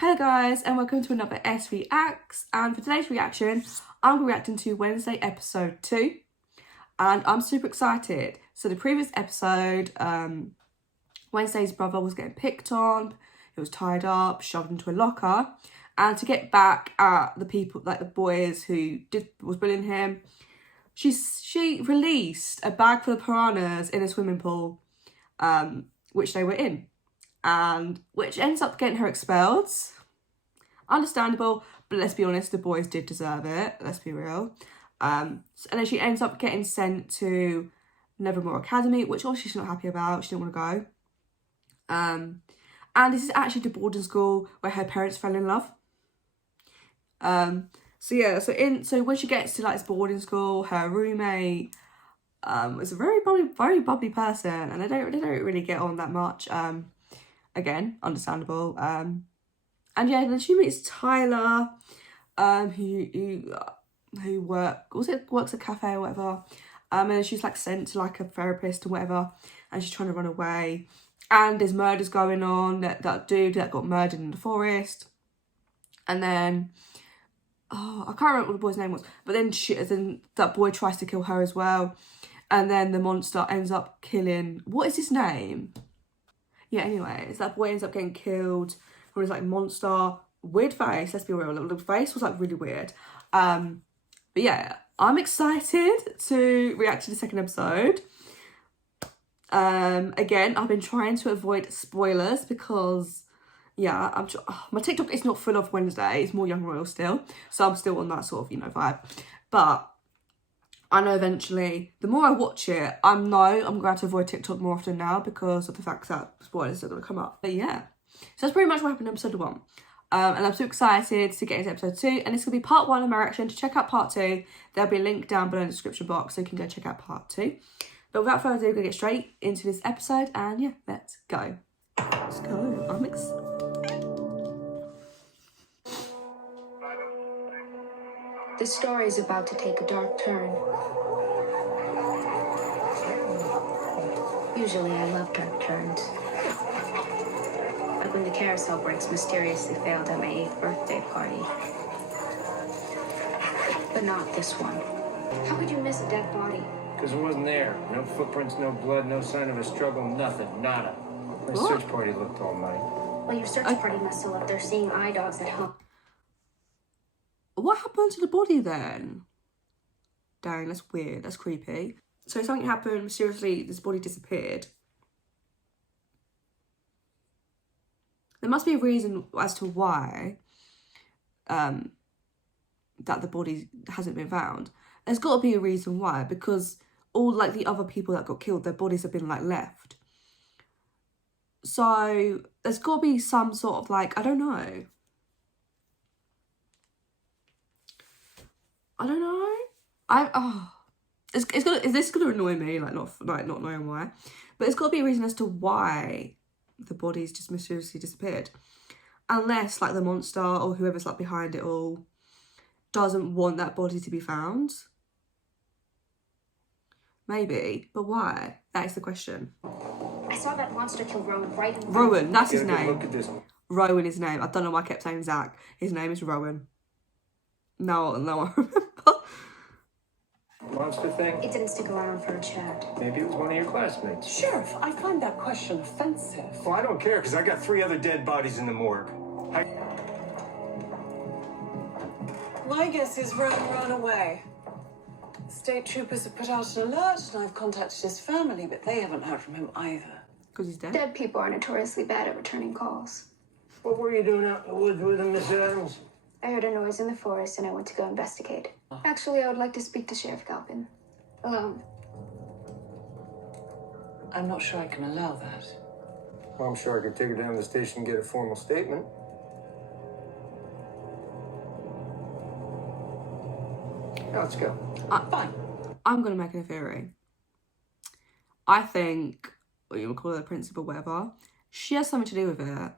Hello guys and welcome to another S Reacts, and for today's reaction I'm reacting to Wednesday episode 2 and I'm super excited. So the previous episode, Wednesday's brother was getting picked on, he was tied up, shoved into a locker, and to get back at the people, like the boys who was bullying him, she released a bag full of piranhas in a swimming pool, which they were in, and which ends up getting her expelled. Understandable, but let's be honest, the boys did deserve it, let's be real. And then she ends up getting sent to Nevermore Academy, which obviously she's not happy about, she didn't want to go. And this is actually the boarding school where her parents fell in love. So when she gets to like this boarding school, her roommate is a very bubbly person, and they don't really get on that much. Again, understandable. And yeah, then she meets Tyler, who works at a cafe or whatever. And then she's like sent to like a therapist or whatever, and she's trying to run away. And there's murders going on. That dude that got murdered in the forest. And then, oh, I can't remember what the boy's name was. But then that boy tries to kill her as well. And then the monster ends up killing, what is his name? Yeah, anyways, that boy ends up getting killed from his like monster, weird face, let's be real, the face was like really weird. But yeah, I'm excited to react to the second episode. Again, I've been trying to avoid spoilers because yeah, my TikTok is not full of Wednesday, it's more Young Royal still, so I'm still on that sort of, you know, vibe. But I know eventually, the more I watch it, I'm going to avoid TikTok more often now because of the fact that spoilers are going to come up. But yeah, so that's pretty much what happened in episode 1. And I'm so excited to get into episode 2. And this will be part 1 of my reaction. To check out part 2, there'll be a link down below in the description box so you can go check out part 2. But without further ado, we're going to get straight into this episode. And yeah, let's go. Let's go. I'm excited. This story is about to take a dark turn. Usually I love dark turns. Like when the carousel brakes mysteriously failed at my 8th birthday party. But not this one. How could you miss a dead body? Because it wasn't there. No footprints, no blood, no sign of a struggle, nothing, nada. My search party looked all night. Well, your search party must have left their seeing eye dogs at home. What happened to the body then? Dang, that's weird, that's creepy. So something happened, mysteriously this body disappeared. There must be a reason as to why that the body hasn't been found. There's got to be a reason why, because all like the other people that got killed, their bodies have been like left. So there's got to be some sort of like, I don't know. This gonna annoy me, like not knowing why, but there's got to be a reason as to why the body's just mysteriously disappeared, unless like the monster or whoever's like behind it all doesn't want that body to be found. Maybe, but why? That is the question. I saw that monster kill Rowan right in Rowan, that's his name. Look at this. Rowan is his name. I don't know why I kept saying Zach. His name is Rowan. No, I remember. Monster thing? It didn't stick around for a chat. Maybe it was one of your classmates. Sheriff, I find that question offensive. Well, I don't care, because I got 3 other dead bodies in the morgue. My guess is Rowan ran away. State troopers have put out an alert, and I've contacted his family, but they haven't heard from him either. Because he's dead? Dead people are notoriously bad at returning calls. What were you doing out in the woods with him, Miss Adams? I heard a noise in the forest and I went to go investigate. Actually, I would like to speak to Sheriff Galpin. Alone. I'm not sure I can allow that. Well, I'm sure I could take her down to the station and get a formal statement. Yeah, let's go. Fine. I'm going to make a theory. I think, what you would call her the principal, whatever, she has something to do with it.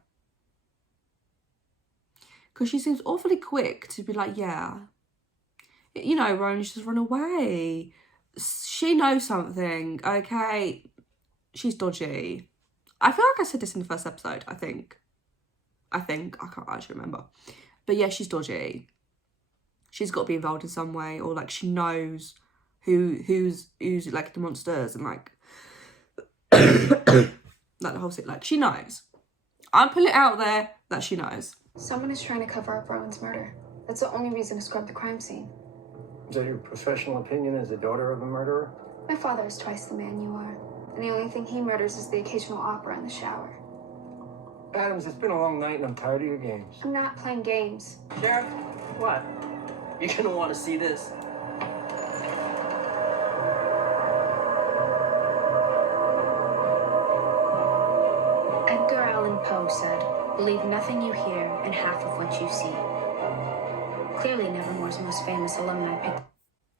Because she seems awfully quick to be like, yeah, you know, Rowan, just run away. She knows something, okay? She's dodgy. I feel like I said this in the first episode, I think. I think. I can't actually remember. But yeah, she's dodgy. She's got to be involved in some way, or like she knows who's like the monsters and like like the whole thing. Like she knows. I'm putting it out there that she knows. Someone is trying to cover up Rowan's murder. That's the only reason to scrub the crime scene. Is that your professional opinion as the daughter of a murderer? My father is twice the man you are, and the only thing he murders is the occasional opera in the shower. Adams, it's been a long night and I'm tired of your games. I'm not playing games. Sheriff, what? You're gonna want to see this. Edgar Allan Poe said, "Believe nothing you hear and half of what you see." Clearly, Nevermore's most famous alumni picked.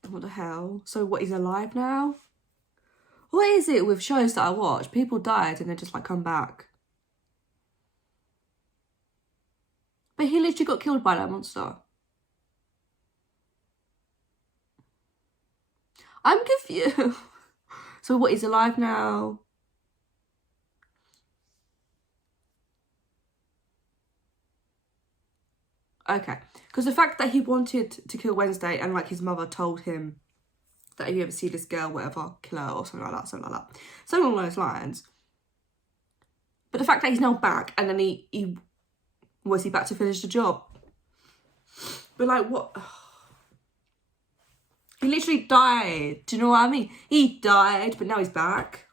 What the hell? So what, he's alive now? What is it with shows that I watch? People died and they just like come back. But he literally got killed by that monster. I'm confused. So what, he's alive now? Okay. Because the fact that he wanted to kill Wednesday and like his mother told him that if you ever see this girl, whatever, kill her or something like that. Something along those lines. But the fact that he's now back and then he was he back to finish the job? But like what? He literally died. Do you know what I mean? He died, but now he's back.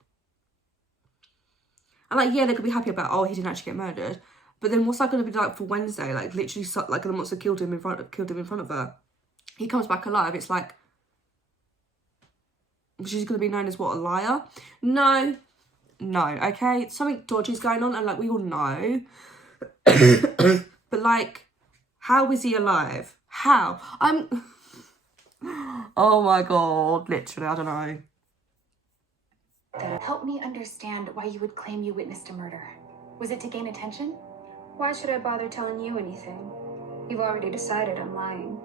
And like, yeah, they could be happy about, oh, he didn't actually get murdered. But then what's that going to be like for Wednesday? Like literally, like the monster killed him in front of her. He comes back alive. It's like she's going to be known as what, a liar? No. Okay, something dodgy's going on, and like we all know. But like, how is he alive? How? Oh my god, literally, I don't know. Help me understand why you would claim you witnessed a murder. Was it to gain attention? Why should I bother telling you anything? You've already decided I'm lying.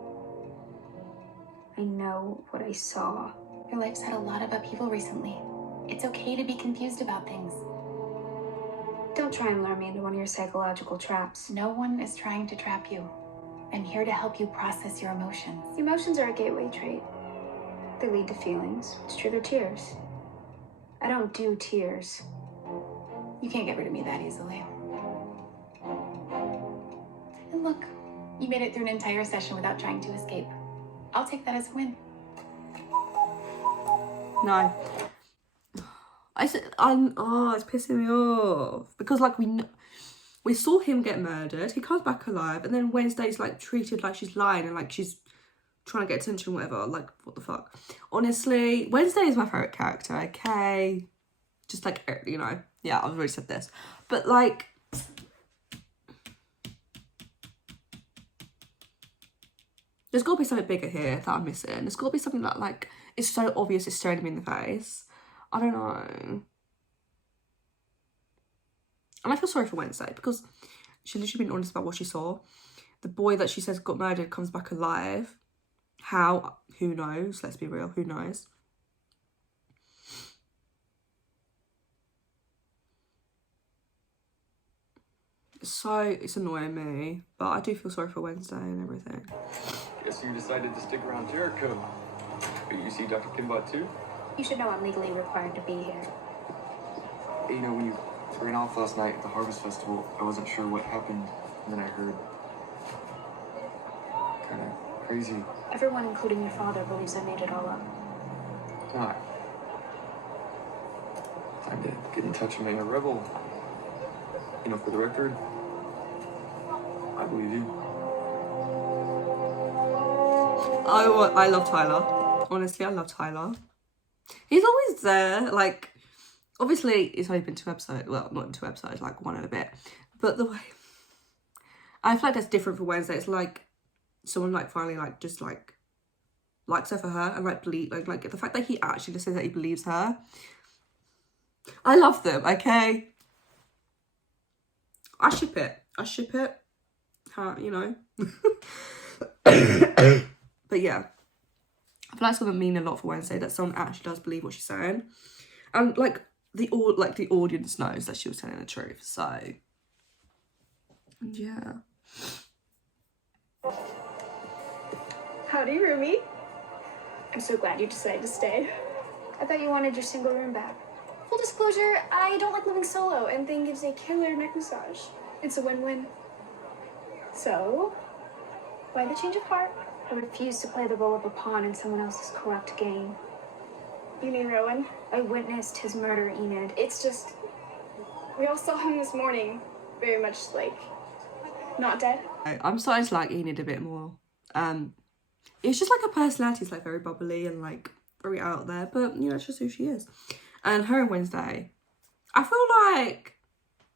I know what I saw. Your life's had a lot of upheaval recently. It's okay to be confused about things. Don't try and lure me into one of your psychological traps. No one is trying to trap you. I'm here to help you process your emotions. Emotions are a gateway trait. They lead to feelings, which trigger tears. I don't do tears. You can't get rid of me that easily. And look, you made it through an entire session without trying to escape. I'll take that as a win. No. It's pissing me off. Because like we saw him get murdered, he comes back alive, and then Wednesday's like treated like she's lying and like she's trying to get attention, whatever. Like, what the fuck? Honestly, Wednesday is my favourite character, okay? Just like, you know, yeah, I've already said this. But like, there's got to be something bigger here that I'm missing. There's got to be something that like, it's so obvious it's staring me in the face. I don't know. And I feel sorry for Wednesday because she's literally been honest about what she saw. The boy that she says got murdered comes back alive. How? Who knows? Let's be real. Who knows? It's annoying me. But I do feel sorry for Wednesday and everything. Guess you decided to stick around Jericho. But you see Dr. Kimbot too? You should know I'm legally required to be here. You know, when you ran off last night at the Harvest Festival, I wasn't sure what happened. And then I heard... kind of crazy. Everyone, including your father, believes I made it all up. Doc. Time to get in touch with my inner rebel. You know, for the record, I believe you. I love Tyler. Honestly, I love Tyler. He's always there. Like, obviously, it's only been 2 episodes. Well, not in 2 episodes, like 1 and a bit. But the way... I feel like that's different for Wednesday. It's like someone like finally like just like likes her for her and like like the fact that he actually says that he believes her. I love them, okay? I ship it. You know. But yeah, I feel like it's gonna mean a lot for Wednesday that someone actually does believe what she's saying, and like the audience knows that she was telling the truth. So Yeah. Howdy, roomie. I'm so glad you decided to stay. I thought you wanted your single room back. Full disclosure, I don't like living solo, and Thing gives a killer neck massage. It's a win-win. So, why the change of heart? I refuse to play the role of a pawn in someone else's corrupt game. You mean Rowan? I witnessed his murder, Enid. It's just... we all saw him this morning. Very much, like, not dead. I'm starting to like Enid a bit more. It's just like her personality is like very bubbly and like very out there, but you know, it's just who she is. And her and Wednesday, I feel like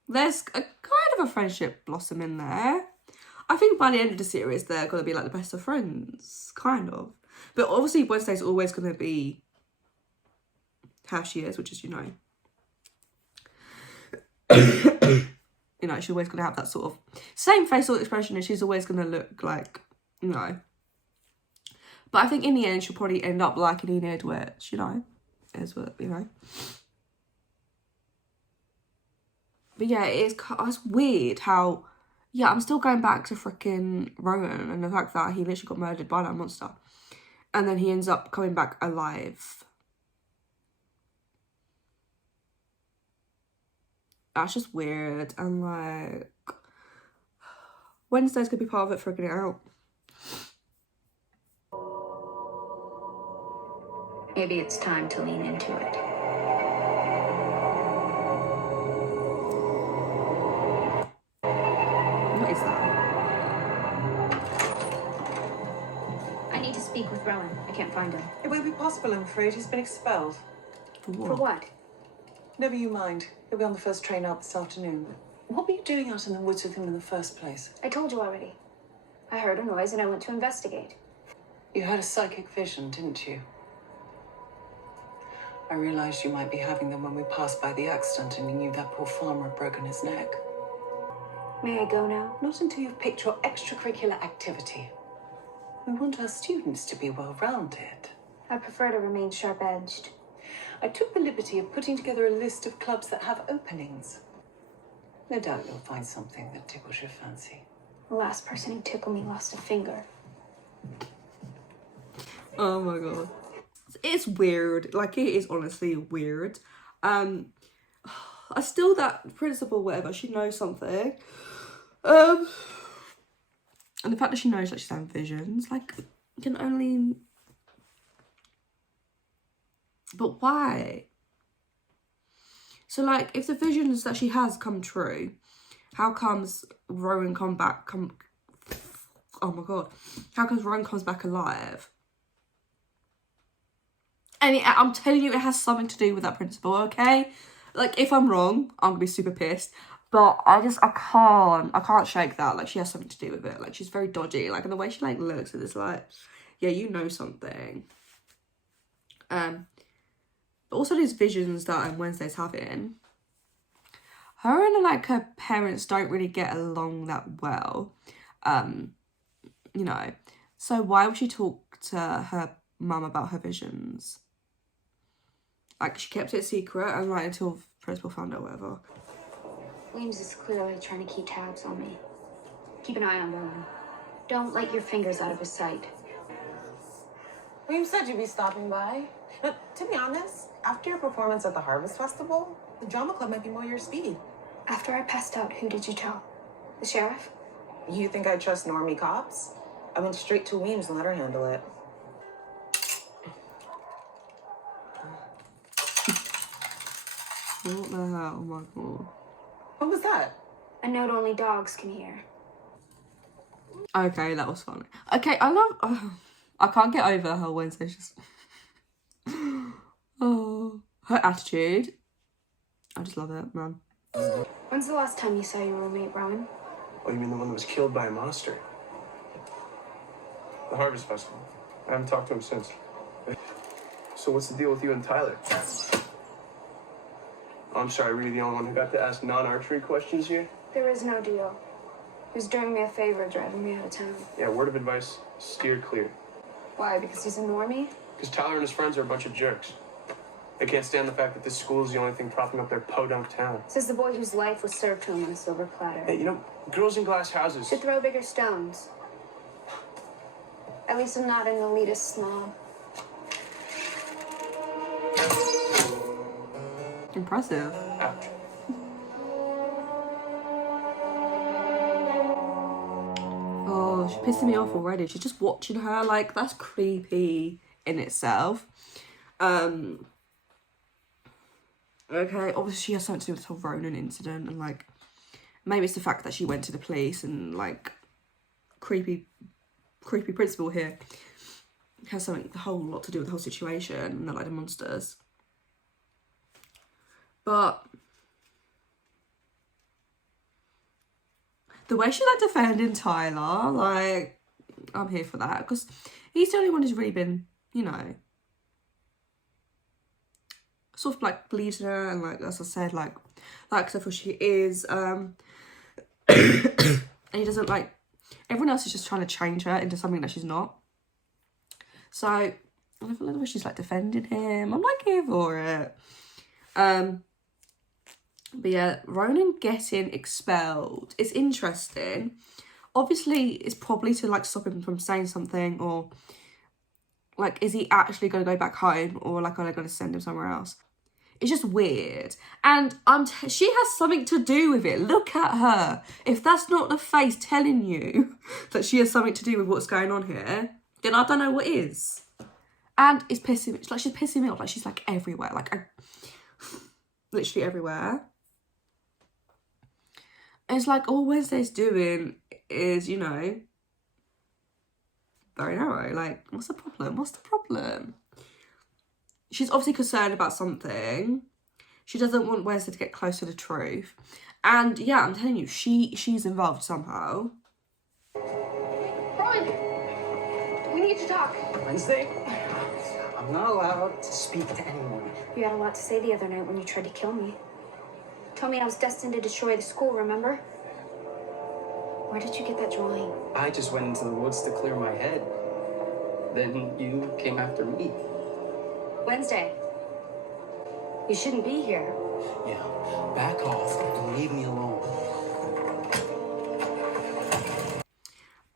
there's a kind of a friendship blossom in there. I think by the end of the series, they're going to be like the best of friends, kind of. But obviously, Wednesday's always going to be how she is, which is, you know, you know, she's always going to have that sort of same facial expression, and she's always going to look like, you know. But I think in the end, she'll probably end up liking Enid, which, you know, is what, you know. But yeah, it's weird how, yeah, I'm still going back to freaking Rowan and the fact that he literally got murdered by that monster. And then he ends up coming back alive. That's just weird. And like, Wednesday's gonna be part of it, figuring it out. Maybe it's time to lean into it. What is that? I need to speak with Rowan. I can't find him. It won't be possible, I'm afraid. He's been expelled. For what? For what? Never you mind. He'll be on the first train out this afternoon. What were you doing out in the woods with him in the first place? I told you already. I heard a noise and I went to investigate. You had a psychic vision, didn't you? I realized you might be having them when we passed by the accident and you knew that poor farmer had broken his neck. May I go now? Not until you've picked your extracurricular activity. We want our students to be well-rounded. I prefer to remain sharp-edged. I took the liberty of putting together a list of clubs that have openings. No doubt you'll find something that tickles your fancy. The last person who tickled me lost a finger. Oh my god. It's weird. Like, it is honestly weird. I still, that principal, whatever, she knows something. And the fact that she knows that she's having visions, like, you can only... But why? So, like, if the visions that she has come true, how comes Rowan oh my god. How comes Rowan comes back alive? And I'm telling you, it has something to do with that principal, okay? Like, if I'm wrong, I'm gonna be super pissed. But I can't shake that. Like, she has something to do with it. Like, she's very dodgy. Like, and the way she, like, looks at this, like, yeah, you know something. But also these visions that Wednesday's having. Her and, like, her parents don't really get along that well. You know. So why would she talk to her mum about her visions? Like, she kept it secret and, like, until the principal found out, whatever. Weems is clearly trying to keep tabs on me. Keep an eye on Rowan. Don't let your fingers out of his sight. Weems said you'd be stopping by. Now, to be honest, after your performance at the Harvest Festival, the drama club might be more your speed. After I passed out, who did you tell? The sheriff? You think I trust normie cops? I went straight to Weems and let her handle it. What the hell? Oh my god. What was that? A note only dogs can hear. Okay, that was funny. Okay, I can't get over her Wednesday's just... Oh, her attitude. I just love it, man. When's the last time you saw your roommate, Rowan? Oh, you mean the one that was killed by a monster? The Harvest Festival. I haven't talked to him since. So what's the deal with you and Tyler? Oh, I'm sorry, were you the only one who got to ask non-archery questions here? There is no deal. He was doing me a favor driving me out of town. Yeah, word of advice, steer clear. Why, because he's a normie? Because Tyler and his friends are a bunch of jerks. They can't stand the fact that this school is the only thing propping up their podunk town. Says the boy whose life was served to him on a silver platter. Hey, you know, girls in glass houses. Should throw bigger stones. At least I'm not an elitist snob. Impressive. Ouch. Oh, she's pissing me off already. She's just watching her, like, that's creepy in itself. Okay, obviously she has something to do with this whole Ronan incident, and like, maybe it's the fact that she went to the police and like, creepy principal here has something, a whole lot to do with the whole situation, and they're like the monsters. But the way she like defending Tyler, like, I'm here for that, because he's the only one who's really been, you know, sort of like believes in her, and like, as I said, like stuff who she is, and he doesn't like, everyone else is just trying to change her into something that she's not. So I feel like the way she's like defending him, I'm like here for it. But yeah, Ronan getting expelled is interesting. Obviously it's probably to like stop him from saying something, or like, is he actually going to go back home, or like, are they going to send him somewhere else? It's just weird. And she has something to do with it. Look at her. If that's not the face telling you that she has something to do with what's going on here, then I don't know what is. And it's pissing me. Like, she's pissing me off. Like, she's like everywhere. Like, literally everywhere. And it's like all Wednesday's doing is, you know, very narrow. Like, what's the problem? What's the problem? She's obviously concerned about something. She doesn't want Wednesday to get close to the truth. And yeah, I'm telling you, she's involved somehow. Rowan! We need to talk. Wednesday? I'm not allowed to speak to anyone. You had a lot to say the other night when you tried to kill me. Told me I was destined to destroy the school, remember? Where did you get that drawing? I just went into the woods to clear my head. Then you came after me. Wednesday. You shouldn't be here. Yeah, back off and leave me alone.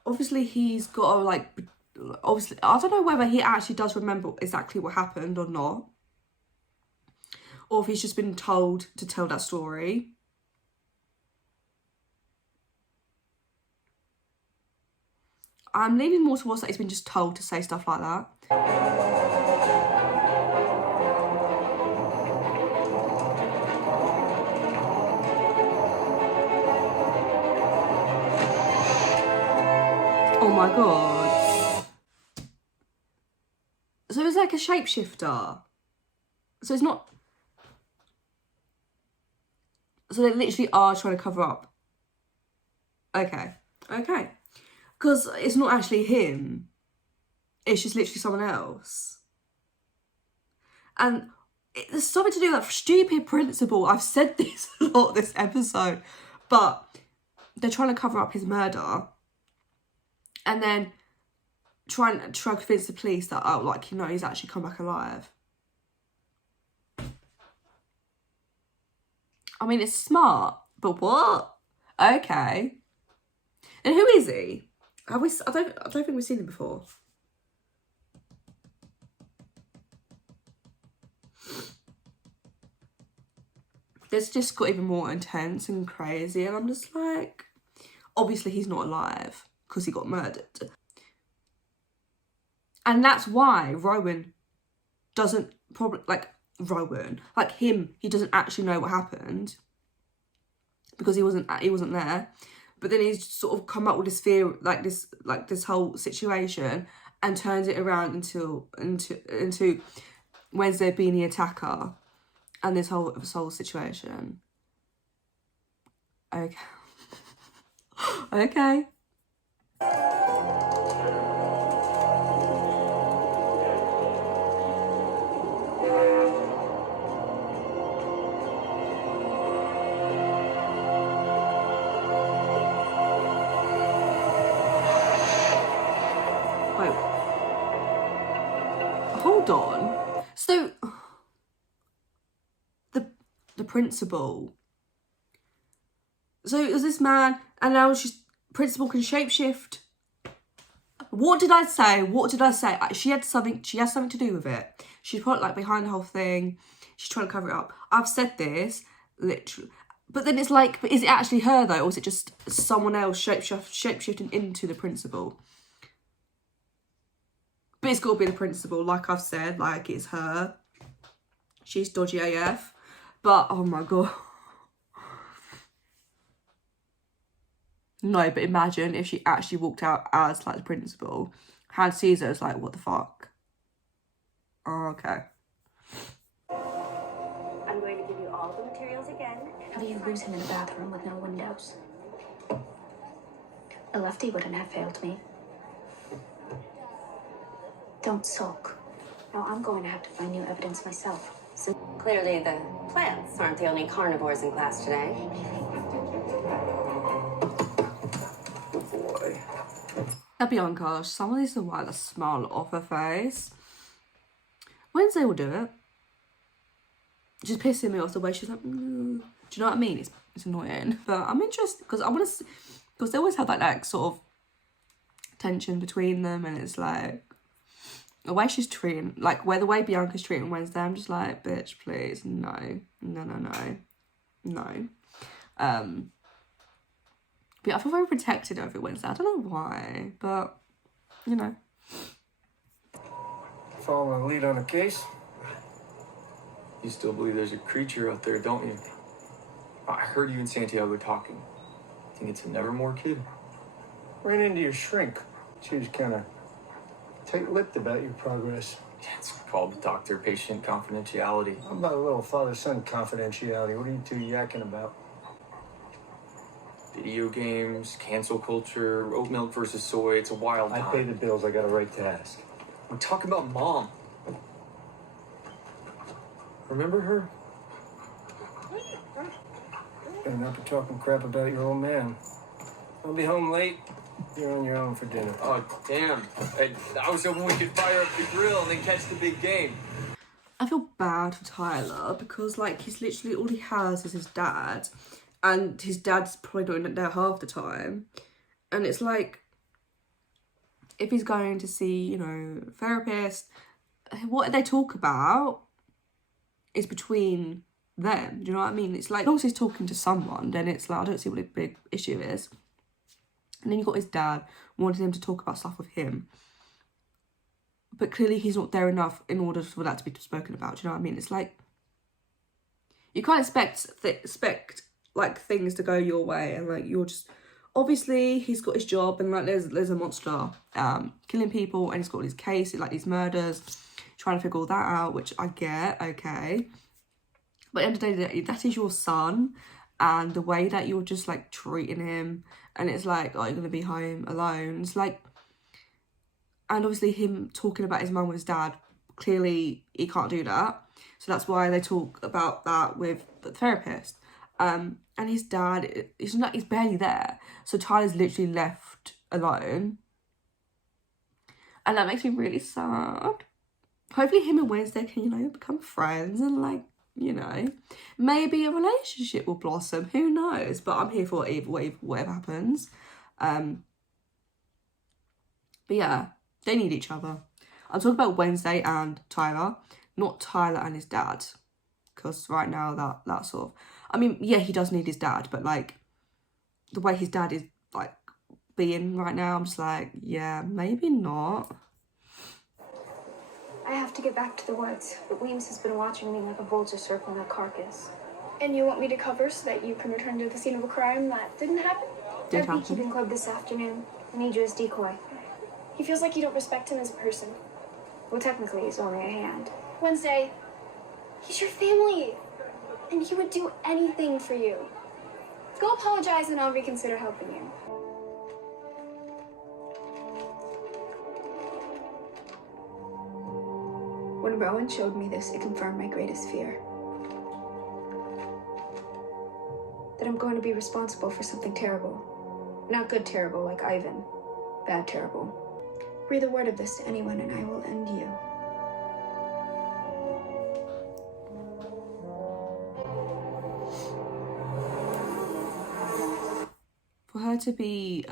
Obviously he's got to like, obviously, I don't know whether he actually does remember exactly what happened or not. Or if he's just been told to tell that story. I'm leaning more towards that he's been just told to say stuff like that. Oh my god. So it's like a shapeshifter. So it's not... So they literally are trying to cover up. Okay. Okay. Because it's not actually him. It's just literally someone else. And there's something to do with that stupid principle. I've said this a lot this episode. But they're trying to cover up his murder. And then try to convince the police that, oh, like, you know, he's actually come back alive. I mean, it's smart, but what? Okay. And who is he? I don't think we've seen him before. This just got even more intense and crazy, and I'm just like, obviously he's not alive because he got murdered. And that's why Rowan doesn't probably, like, he doesn't actually know what happened because he wasn't there. But then he's sort of come up with this fear, this whole situation, and turns it around into Wednesday being the attacker, and this whole situation. Okay. Okay. Hold on. So, principal. So it was this man, and now principal can shapeshift. What did I say? What did I say? She has something to do with it. She's probably like behind the whole thing. She's trying to cover it up. I've said this, literally. But then it's like, but is it actually her though? Or is it just someone else shapeshifting into the principal? But it's got to be the principal, like I've said, like it's her. She's dodgy AF. But, oh my God. No, but imagine if she actually walked out as, like, the principal. Had Caesar is like, what the fuck? Oh, okay. I'm going to give you all the materials again. How do you lose him in a bathroom with no windows? A lefty wouldn't have failed me. Don't sulk. Now I'm going to have to find new evidence myself. So clearly the plants aren't the only carnivores in class today. Good boy. Now, Bianca, some of these are why the smile off her face. Wednesday will do it. She's pissing me off the way she's like, mm. Do you know what I mean? It's annoying. But I'm interested because I want to, because they always have that like sort of tension between them, and it's like the way she's treating, like the way Bianca's treating Wednesday, I'm just like, bitch, please, no. But yeah, I feel very protected over Wednesday. I don't know why, but you know. Following a lead on a case? You still believe there's a creature out there, don't you? I heard you and Santiago talking. Think it's a Nevermore kid? Ran into your shrink. She was kind of tight-lipped about your progress. Yeah, it's called doctor-patient confidentiality. How about a little father-son confidentiality? What are you two yakking about? Video games, cancel culture, oat milk versus soy. It's a wild time. I pay the bills. I got a right to ask. We're talking about Mom. Remember her? Better not be talking crap about your old man. I'll be home late. You're on your own for dinner. Oh, damn. I was hoping we could fire up the grill and then catch the big game. I feel bad for Tyler because, like, he's literally, all he has is his dad. And his dad's probably not there half the time. And it's like, if he's going to see, you know, a therapist, what they talk about is between them. Do you know what I mean? It's like, as long as he's talking to someone, then it's like, I don't see what a big issue is. And then you've got his dad wanting him to talk about stuff with him. But clearly he's not there enough in order for that to be spoken about. Do you know what I mean? It's like, you can't expect like things to go your way, and like you're just, obviously he's got his job, and like there's a monster killing people, and he's got his case, like these murders, trying to figure all that out, which I get, okay. But at the end of the day, that is your son, and the way that you're just like treating him, and it's like, oh, you're gonna be home alone. It's like, and obviously him talking about his mum with his dad, clearly he can't do that. So that's why they talk about that with the therapist. And his dad, he's barely there. So Tyler's literally left alone. And that makes me really sad. Hopefully him and Wednesday can, you know, become friends and like, you know, maybe a relationship will blossom. Who knows? But I'm here for whatever happens. But yeah, they need each other. I'm talking about Wednesday and Tyler, not Tyler and his dad. Because right now that sort of, I mean, yeah, he does need his dad, but like the way his dad is like being right now, I'm just like, yeah, maybe not. I have to get back to the woods, but Weems has been watching me like a vulture circling a carcass. And you want me to cover so that you can return to the scene of a crime that didn't happen? At beekeeping club this afternoon. I need you as decoy. He feels like you don't respect him as a person. Well, technically, he's only a hand. Wednesday, he's your family. And he would do anything for you. Go apologize and I'll reconsider helping you. When Rowan showed me this, it confirmed my greatest fear. That I'm going to be responsible for something terrible. Not good terrible like Ivan. Bad terrible. Breathe a word of this to anyone and I will end you. her to be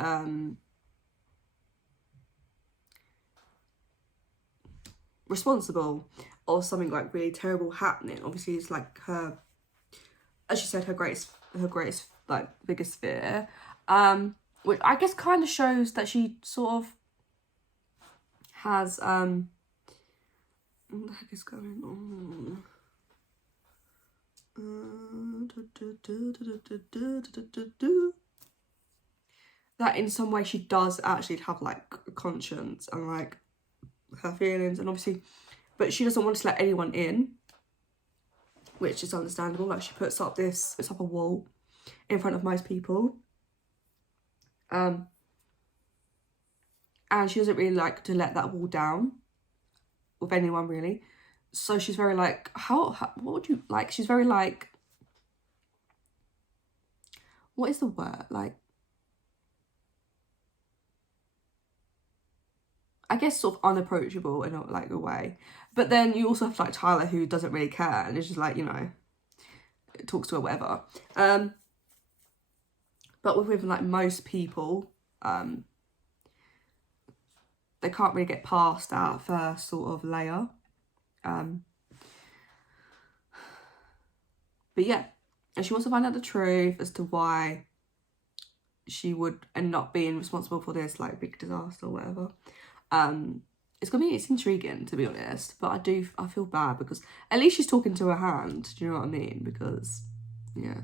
responsible of something like really terrible happening. Obviously, it's like her, as she said, her greatest like biggest fear. Which I guess kind of shows that she sort of has what the heck is going on? That in some way she does actually have like a conscience and like her feelings, and obviously, but she doesn't want to let anyone in, which is understandable. Like she puts up a wall in front of most people, and she doesn't really like to let that wall down with anyone really. So she's very like, how what would you like? She's very like, what is the word? Like, I guess sort of unapproachable in a, like a way. But then you also have like Tyler, who doesn't really care and is just like, you know, talks to her, whatever. But with like most people, they can't really get past that first sort of layer. But yeah, and she wants to find out the truth as to why she would end up being responsible for this like big disaster or whatever. It's intriguing, to be honest, but I feel bad because at least she's talking to her hand, do you know what I mean? Because yeah,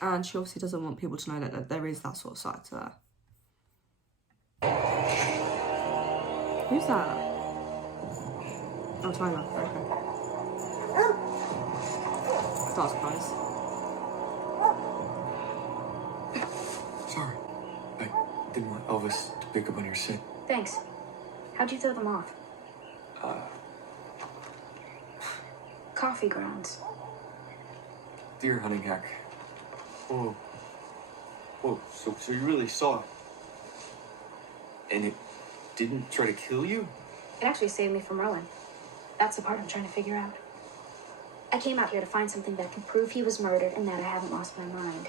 and she obviously doesn't want people to know that there is that sort of side to her. Who's that? Oh, Tyler. Okay. Not surprised. Sorry. I didn't want Elvis to pick up on your scent. Thanks. How'd you throw them off? Coffee grounds. Deer hunting hack. Whoa. Whoa, so you really saw it? And it didn't try to kill you? It actually saved me from Rowan. That's the part I'm trying to figure out. I came out here to find something that can prove he was murdered and that I haven't lost my mind.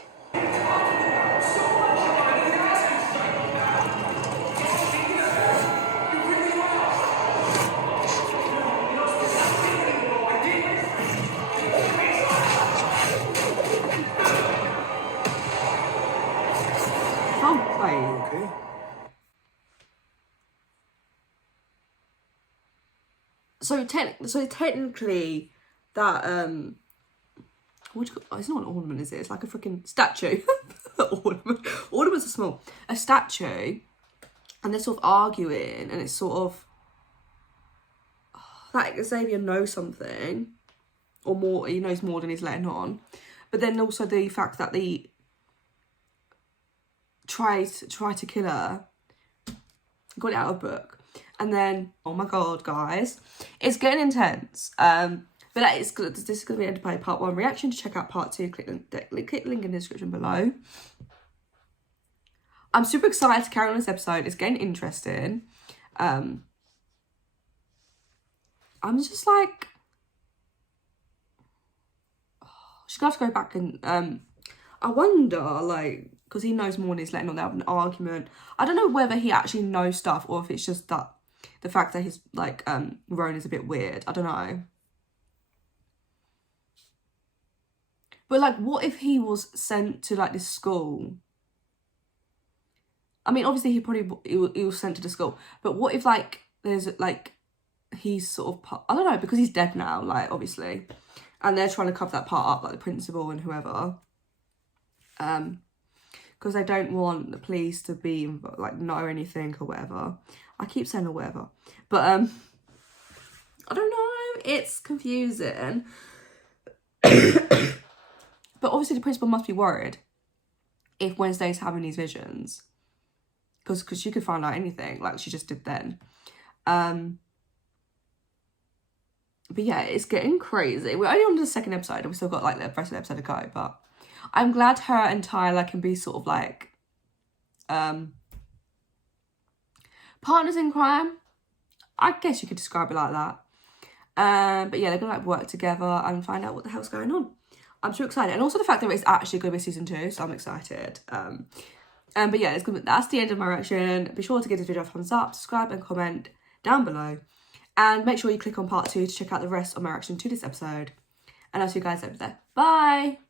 Okay. So technically, that what do you call, it's not an ornament, is it? It's like a freaking statue. Ornaments are small. A statue, and they're sort of arguing, and it's sort of that Xavier knows something, or more. He knows more than he's letting on. But then also the fact that they try to kill her. Got it out of a book. And then, oh my god, guys, it's getting intense. But that is good. This is going to be ended by part 1 reaction. To check out part 2, click the link in the description below. I'm super excited to carry on this episode. It's getting interesting. I'm just like, she's going to have to go back and I wonder, like, because he knows more and he's letting on, they have an argument. I don't know whether he actually knows stuff or if it's just that the fact that he's like Rowan is a bit weird. I don't know. But like, what if he was sent to like this school? I mean, obviously he was sent to the school, but what if like there's like he's sort of, I don't know, because he's dead now, like obviously, and they're trying to cover that part up, like the principal and whoever, because they don't want the police to be like know anything or whatever. I keep saying or whatever, but I don't know, it's confusing. But obviously the principal must be worried if Wednesday's having these visions, because she could find out anything like she just did then. But yeah, it's getting crazy. We're only on to the 2nd episode and we've still got like the rest of the episode to go, but I'm glad her and Tyler can be sort of like partners in crime. I guess you could describe it like that. But yeah, they're gonna like work together and find out what the hell's going on. I'm so excited. And also the fact that it's actually going to be season 2, so I'm excited. But yeah, that's the end of my reaction. Be sure to give this video a thumbs up, subscribe and comment down below. And make sure you click on part 2 to check out the rest of my reaction to this episode. And I'll see you guys over there. Bye!